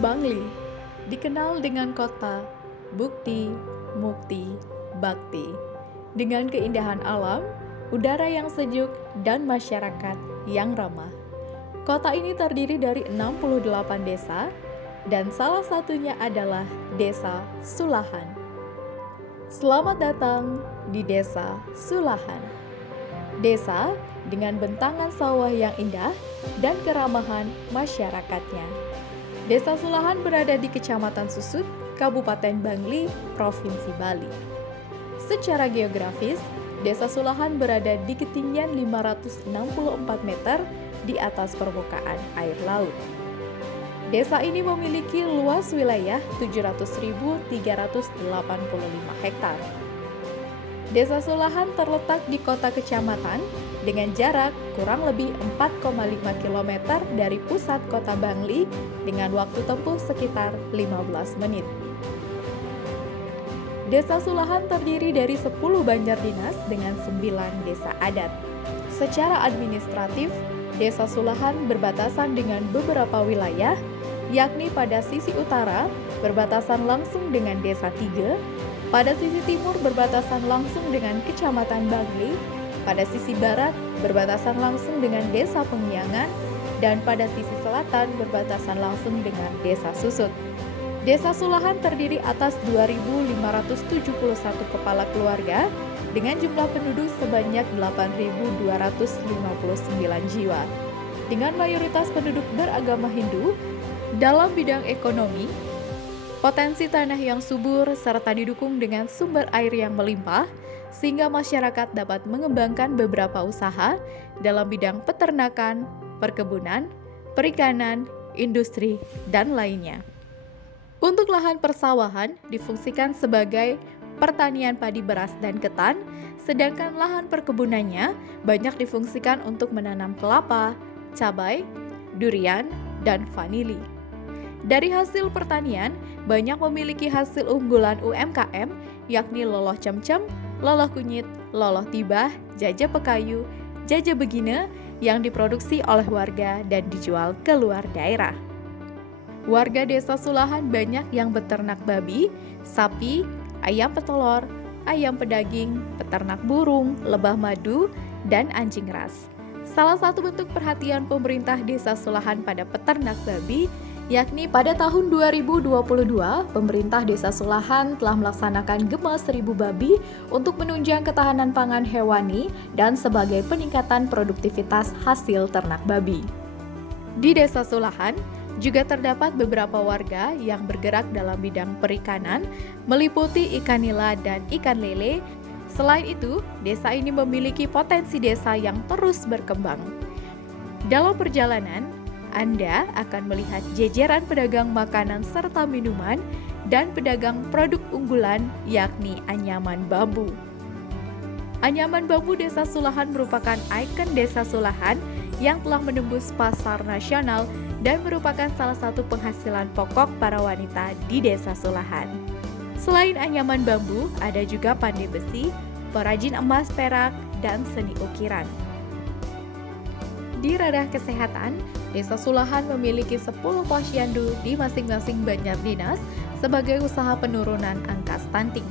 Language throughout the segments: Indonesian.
Bangli dikenal dengan kota Bukti, Mukti, Bakti. Dengan keindahan alam, udara yang sejuk, dan masyarakat yang ramah. Kota ini terdiri dari 68 desa, dan salah satunya adalah Desa Sulahan. Selamat datang di Desa Sulahan. Desa dengan bentangan sawah yang indah dan keramahan masyarakatnya. Desa Sulahan berada di Kecamatan Susut, Kabupaten Bangli, Provinsi Bali. Secara geografis, Desa Sulahan berada di ketinggian 564 meter di atas permukaan air laut. Desa ini memiliki luas wilayah 700.385 hektar. Desa Sulahan terletak di kota kecamatan dengan jarak kurang lebih 4,5 km dari pusat kota Bangli dengan waktu tempuh sekitar 15 menit. Desa Sulahan terdiri dari 10 banjar dinas dengan 9 desa adat. Secara administratif, Desa Sulahan berbatasan dengan beberapa wilayah, yakni pada sisi utara berbatasan langsung dengan Desa Tiga, pada sisi timur berbatasan langsung dengan Kecamatan Bangli, pada sisi barat berbatasan langsung dengan Desa Penghiangan, dan pada sisi selatan berbatasan langsung dengan Desa Susut. Desa Sulahan terdiri atas 2.571 kepala keluarga dengan jumlah penduduk sebanyak 8.259 jiwa. Dengan mayoritas penduduk beragama Hindu, dalam bidang ekonomi, potensi tanah yang subur serta didukung dengan sumber air yang melimpah, sehingga masyarakat dapat mengembangkan beberapa usaha dalam bidang peternakan, perkebunan, perikanan, industri, dan lainnya. Untuk lahan persawahan difungsikan sebagai pertanian padi beras dan ketan, sedangkan lahan perkebunannya banyak difungsikan untuk menanam kelapa, cabai, durian, dan vanili. Dari hasil pertanian, banyak memiliki hasil unggulan UMKM, yakni loloh cemcem, loloh kunyit, loloh tibah, jaja pekayu, jaja begine yang diproduksi oleh warga dan dijual ke luar daerah. Warga Desa Sulahan banyak yang beternak babi, sapi, ayam petelur, ayam pedaging, peternak burung, lebah madu, dan anjing ras. Salah satu bentuk perhatian pemerintah Desa Sulahan pada peternak babi, yakni pada tahun 2022, pemerintah Desa Sulahan telah melaksanakan Gema 1000 babi untuk menunjang ketahanan pangan hewani dan sebagai peningkatan produktivitas hasil ternak babi. Di Desa Sulahan juga terdapat beberapa warga yang bergerak dalam bidang perikanan, meliputi ikan nila dan ikan lele. Selain itu, desa ini memiliki potensi desa yang terus berkembang. Dalam perjalanan, Anda akan melihat jejeran pedagang makanan serta minuman dan pedagang produk unggulan, yakni anyaman bambu. Anyaman bambu Desa Sulahan merupakan ikon Desa Sulahan yang telah menembus pasar nasional dan merupakan salah satu penghasilan pokok para wanita di Desa Sulahan. Selain anyaman bambu, ada juga pandai besi, perajin emas perak, dan seni ukiran. Di ranah kesehatan, Desa Sulahan memiliki 10 posyandu di masing-masing banjar dinas sebagai usaha penurunan angka stunting,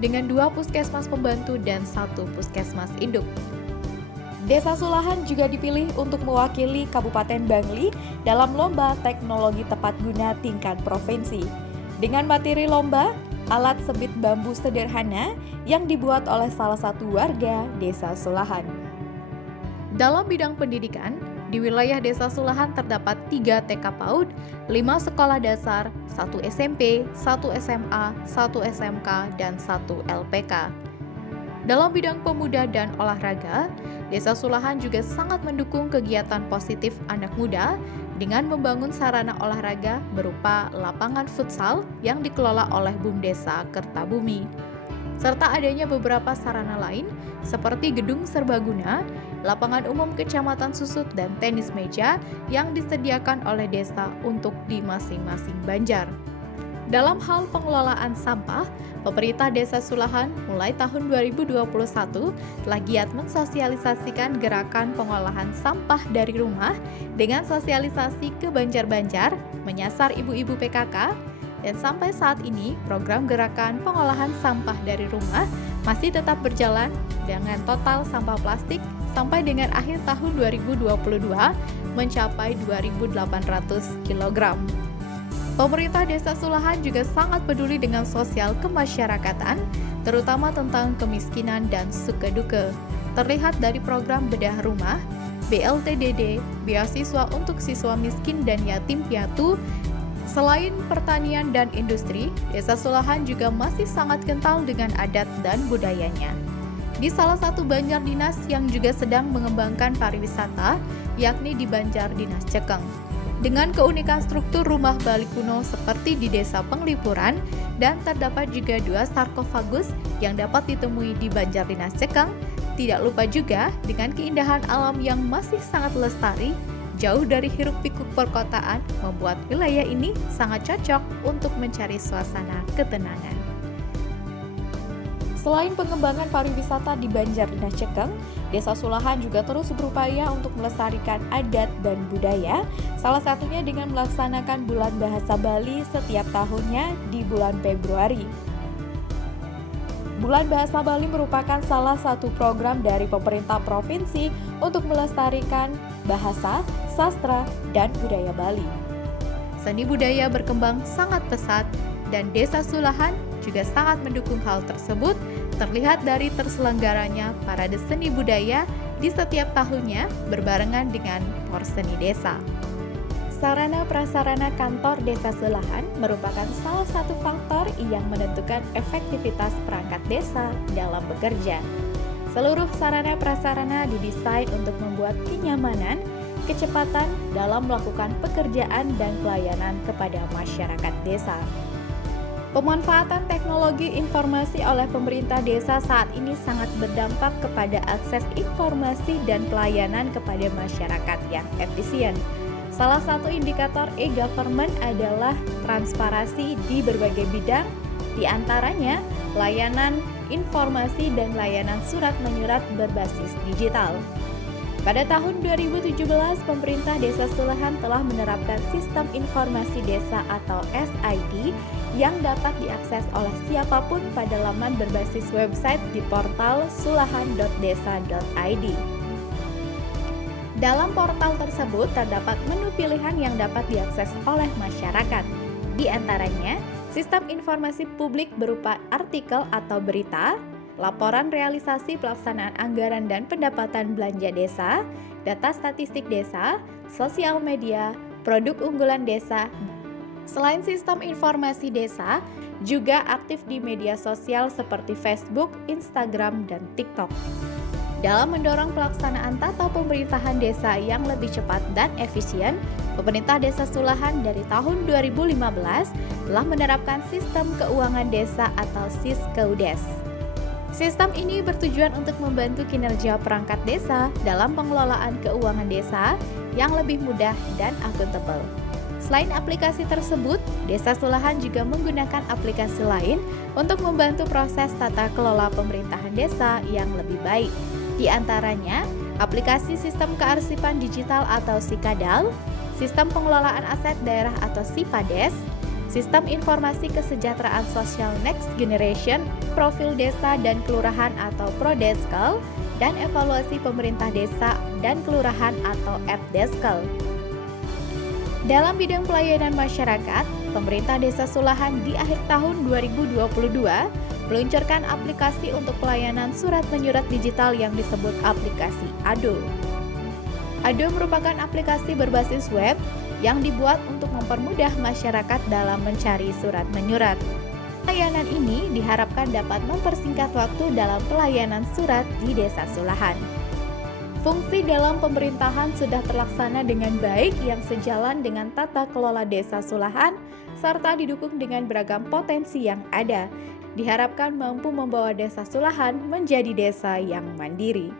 dengan 2 puskesmas pembantu dan 1 puskesmas induk. Desa Sulahan juga dipilih untuk mewakili Kabupaten Bangli dalam Lomba Teknologi Tepat Guna tingkat provinsi. Dengan materi lomba, alat sebit bambu sederhana yang dibuat oleh salah satu warga Desa Sulahan. Dalam bidang pendidikan, di wilayah Desa Sulahan terdapat 3 TK PAUD, 5 sekolah dasar, 1 SMP, 1 SMA, 1 SMK, dan 1 LPK. Dalam bidang pemuda dan olahraga, Desa Sulahan juga sangat mendukung kegiatan positif anak muda dengan membangun sarana olahraga berupa lapangan futsal yang dikelola oleh BUMDesa Kertabumi, serta adanya beberapa sarana lain seperti gedung serbaguna, lapangan umum Kecamatan Susut, dan tenis meja yang disediakan oleh desa untuk di masing-masing banjar. Dalam hal pengelolaan sampah, pemerintah Desa Sulahan mulai tahun 2021 telah giat mensosialisasikan gerakan pengolahan sampah dari rumah dengan sosialisasi ke banjar-banjar, menyasar ibu-ibu PKK, dan sampai saat ini program gerakan pengolahan sampah dari rumah masih tetap berjalan dengan total sampah plastik sampai dengan akhir tahun 2022 mencapai 2.800 kg. Pemerintah Desa Sulahan juga sangat peduli dengan sosial kemasyarakatan, terutama tentang kemiskinan dan suka-duka. Terlihat dari program bedah rumah, BLTDD, beasiswa untuk siswa miskin dan yatim piatu. Selain pertanian dan industri, Desa Sulahan juga masih sangat kental dengan adat dan budayanya. Di salah satu Banjar Dinas yang juga sedang mengembangkan pariwisata, yakni di Banjar Dinas Cekeng. Dengan keunikan struktur rumah Bali kuno seperti di Desa Penglipuran, dan terdapat juga 2 sarkofagus yang dapat ditemui di Banjar Dinas Cekeng, tidak lupa juga dengan keindahan alam yang masih sangat lestari, jauh dari hiruk-pikuk perkotaan, membuat wilayah ini sangat cocok untuk mencari suasana ketenangan. Selain pengembangan pariwisata di Banjar Dinas Cekeng, Desa Sulahan juga terus berupaya untuk melestarikan adat dan budaya, salah satunya dengan melaksanakan Bulan Bahasa Bali setiap tahunnya di bulan Februari. Bulan Bahasa Bali merupakan salah satu program dari pemerintah provinsi untuk melestarikan bahasa, sastra, dan budaya Bali. Seni budaya berkembang sangat pesat dan Desa Sulahan juga sangat mendukung hal tersebut, terlihat dari terselenggaranya parade seni budaya di setiap tahunnya berbarengan dengan Porseni Desa. Sarana prasarana kantor Desa Sulahan merupakan salah satu faktor yang menentukan efektivitas perangkat desa dalam bekerja. Seluruh sarana prasarana didesain untuk membuat kenyamanan, kecepatan dalam melakukan pekerjaan dan pelayanan kepada masyarakat desa. Pemanfaatan teknologi informasi oleh pemerintah desa saat ini sangat berdampak kepada akses informasi dan pelayanan kepada masyarakat yang efisien. Salah satu indikator e-government adalah transparansi di berbagai bidang, di antaranya layanan informasi dan layanan surat menyurat berbasis digital. Pada tahun 2017, pemerintah Desa Sulahan telah menerapkan Sistem Informasi Desa atau SID yang dapat diakses oleh siapapun pada laman berbasis website di portal sulahan.desa.id. Dalam portal tersebut terdapat menu pilihan yang dapat diakses oleh masyarakat. Di antaranya, sistem informasi publik berupa artikel atau berita, laporan realisasi pelaksanaan anggaran dan pendapatan belanja desa, data statistik desa, sosial media, produk unggulan desa. Selain sistem informasi desa, juga aktif di media sosial seperti Facebook, Instagram, dan TikTok. Dalam mendorong pelaksanaan tata pemerintahan desa yang lebih cepat dan efisien, pemerintah Desa Sulahan dari tahun 2015 telah menerapkan Sistem Keuangan Desa atau SIS-KEUDES. Sistem ini bertujuan untuk membantu kinerja perangkat desa dalam pengelolaan keuangan desa yang lebih mudah dan akuntabel. Selain aplikasi tersebut, Desa Sulahan juga menggunakan aplikasi lain untuk membantu proses tata kelola pemerintahan desa yang lebih baik. Di antaranya, aplikasi Sistem Kearsipan Digital atau SIKADAL, Sistem Pengelolaan Aset Daerah atau SIPADES, Sistem Informasi Kesejahteraan Sosial Next Generation, Profil Desa dan Kelurahan atau Prodeskel, dan Evaluasi Pemerintah Desa dan Kelurahan atau EPDESKEL. Dalam bidang pelayanan masyarakat, pemerintah Desa Sulahan di akhir tahun 2022 meluncurkan aplikasi untuk pelayanan surat menyurat digital yang disebut aplikasi ADO. ADO merupakan aplikasi berbasis web yang dibuat untuk mempermudah masyarakat dalam mencari surat menyurat. Layanan ini diharapkan dapat mempersingkat waktu dalam pelayanan surat di Desa Sulahan. Fungsi dalam pemerintahan sudah terlaksana dengan baik yang sejalan dengan tata kelola Desa Sulahan serta didukung dengan beragam potensi yang ada. Diharapkan mampu membawa Desa Sulahan menjadi desa yang mandiri.